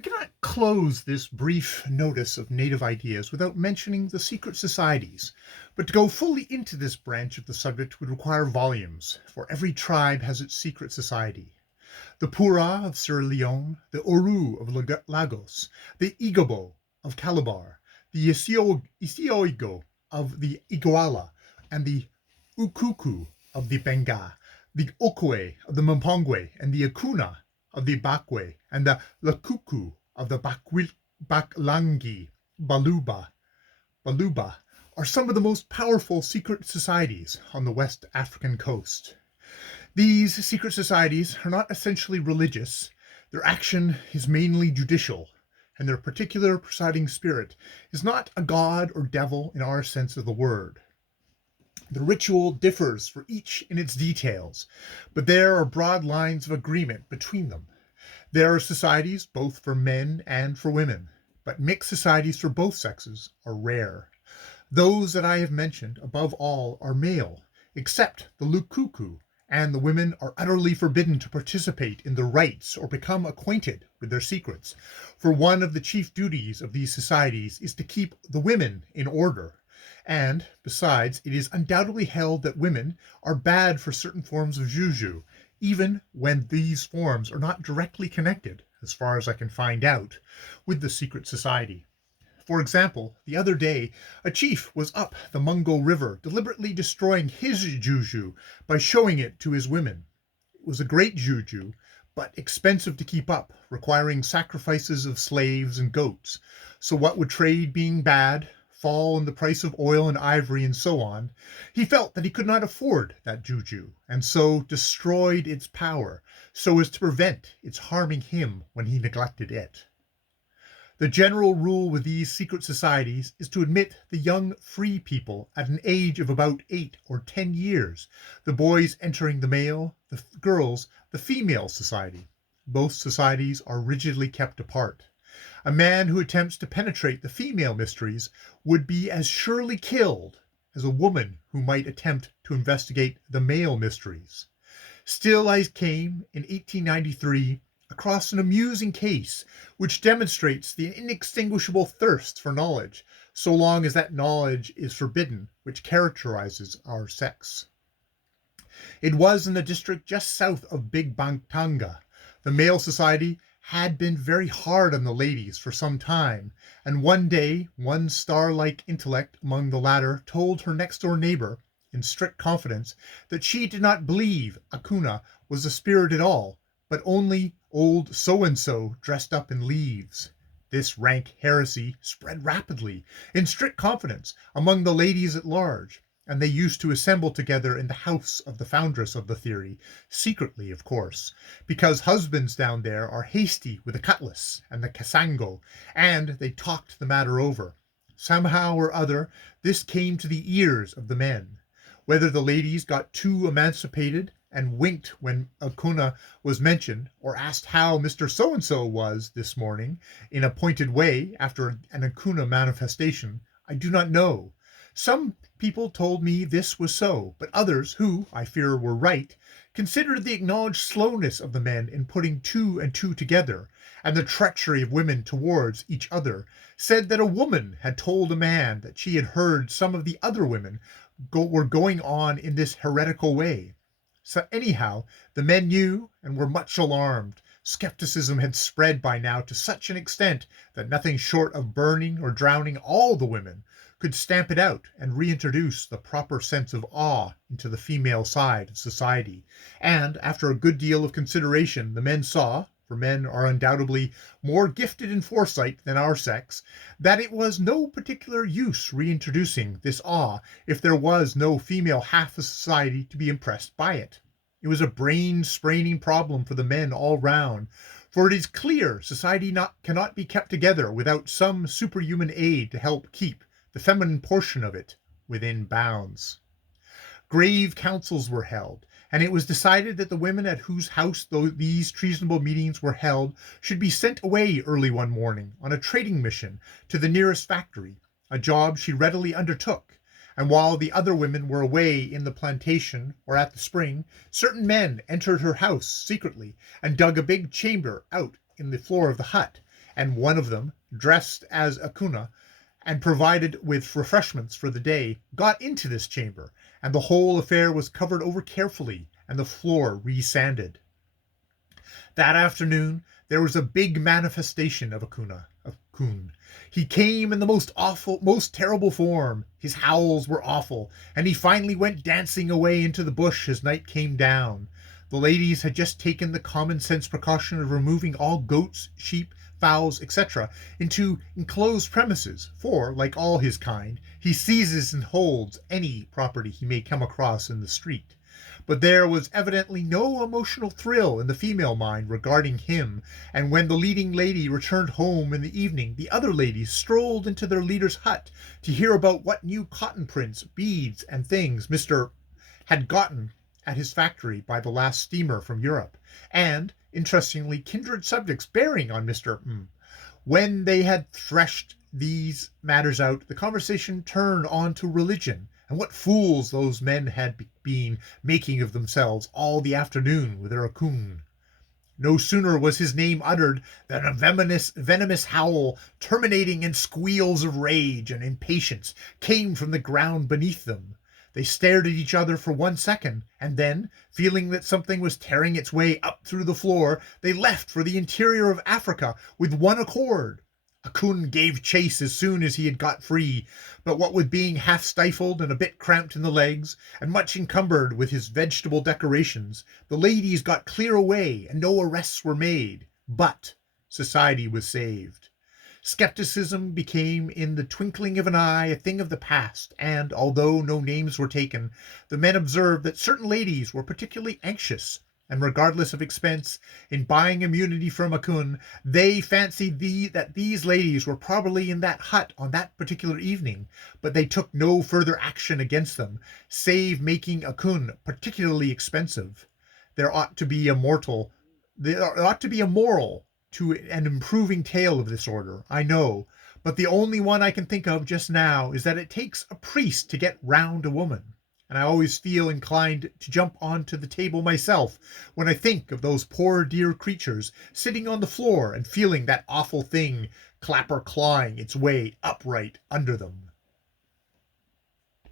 I cannot close this brief notice of native ideas without mentioning the secret societies, but to go fully into this branch of the subject would require volumes, for every tribe has its secret society. The Pura of Sierra Leone, the Oru of Lagos, the Igbo of Calabar, the Isioigo of the Iguala, and the Ukuku of the Benga, the Okwe of the Mpongwe, and the Akuna of the Bakwe, and the Lakuku of the Baklangi, Baluba, are some of the most powerful secret societies on the West African coast. These secret societies are not essentially religious. Their action is mainly judicial, and their particular presiding spirit is not a god or devil in our sense of the word. The ritual differs for each in its details, but there are broad lines of agreement between them. There are societies both for men and for women, but mixed societies for both sexes are rare. Those that I have mentioned above all are male, except the Lukuku, and the women are utterly forbidden to participate in the rites or become acquainted with their secrets, for one of the chief duties of these societies is to keep the women in order. And, besides, it is undoubtedly held that women are bad for certain forms of juju, even when these forms are not directly connected, as far as I can find out, with the secret society. For example, the other day, a chief was up the Mungo River deliberately destroying his juju by showing it to his women. It was a great juju, but expensive to keep up, requiring sacrifices of slaves and goats. So what with trade being bad, fall in the price of oil and ivory and so on, he felt that he could not afford that juju, and so destroyed its power, so as to prevent its harming him when he neglected it. The general rule with these secret societies is to admit the young free people at an age of about 8 or 10 years, the boys entering the male, the girls the female society. Both societies are rigidly kept apart. A man who attempts to penetrate the female mysteries would be as surely killed as a woman who might attempt to investigate the male mysteries. Still, I came in 1893 across an amusing case which demonstrates the inextinguishable thirst for knowledge, so long as that knowledge is forbidden, which characterizes our sex. It was in the district just south of Big Bantanga. The male society had been very hard on the ladies for some time, and one day one star-like intellect among the latter told her next-door neighbor, in strict confidence, that she did not believe Akuna was a spirit at all, but only old so-and-so dressed up in leaves. This rank heresy spread rapidly, in strict confidence, among the ladies at large, and they used to assemble together in the house of the foundress of the theory, secretly, of course, because husbands down there are hasty with the cutlass and the casango, and they talked the matter over. Somehow or other, this came to the ears of the men. Whether the ladies got too emancipated and winked when Akuna was mentioned, or asked how Mr. So-and-so was this morning in a pointed way after an Akuna manifestation, I do not know. Some people told me this was so, but others, who, I fear, were right, considered the acknowledged slowness of the men in putting two and two together, and the treachery of women towards each other, said that a woman had told a man that she had heard some of the other women were going on in this heretical way. So anyhow, the men knew and were much alarmed. Skepticism had spread by now to such an extent that nothing short of burning or drowning all the women could stamp it out and reintroduce the proper sense of awe into the female side of society. And after a good deal of consideration, the men saw, for men are undoubtedly more gifted in foresight than our sex, that it was no particular use reintroducing this awe if there was no female half of society to be impressed by it. It was a brain-straining problem for the men all round, for it is clear society cannot be kept together without some superhuman aid to help keep the feminine portion of it within bounds. Grave councils were held, and it was decided that the women at whose house these treasonable meetings were held should be sent away early one morning on a trading mission to the nearest factory, a job she readily undertook, and while the other women were away in the plantation or at the spring, certain men entered her house secretly and dug a big chamber out in the floor of the hut, and one of them, dressed as a kuna and provided with refreshments for the day, got into this chamber, and the whole affair was covered over carefully and the floor resanded. That afternoon there was a big manifestation of of Kun. He came in the most awful, most terrible form. His howls were awful, and he finally went dancing away into the bush as night came down. The ladies had just taken the common sense precaution of removing all goats, sheep, fowls, etc., into enclosed premises, for, like all his kind, he seizes and holds any property he may come across in the street. But there was evidently no emotional thrill in the female mind regarding him, and when the leading lady returned home in the evening, the other ladies strolled into their leader's hut to hear about what new cotton prints, beads, and things Mr. had gotten at his factory by the last steamer from Europe, and, interestingly, kindred subjects bearing on Mr. When they had threshed these matters out, the conversation turned on to religion, and what fools those men had been making of themselves all the afternoon with their akun. No sooner was his name uttered than a venomous howl, terminating in squeals of rage and impatience, came from the ground beneath them. They stared at each other for 1 second, and then, feeling that something was tearing its way up through the floor, they left for the interior of Africa with one accord. Akun gave chase as soon as he had got free, but what with being half stifled and a bit cramped in the legs, and much encumbered with his vegetable decorations, the ladies got clear away and no arrests were made. But society was saved. Skepticism became in the twinkling of an eye a thing of the past, and, although no names were taken, the men observed that certain ladies were particularly anxious, and regardless of expense, in buying immunity from Akun. They fancied that these ladies were probably in that hut on that particular evening, but they took no further action against them, save making Akun particularly expensive. There ought to be a moral to an improving tale of this order, I know, but the only one I can think of just now is that it takes a priest to get round a woman. And I always feel inclined to jump onto the table myself when I think of those poor dear creatures sitting on the floor and feeling that awful thing clawing its way upright under them.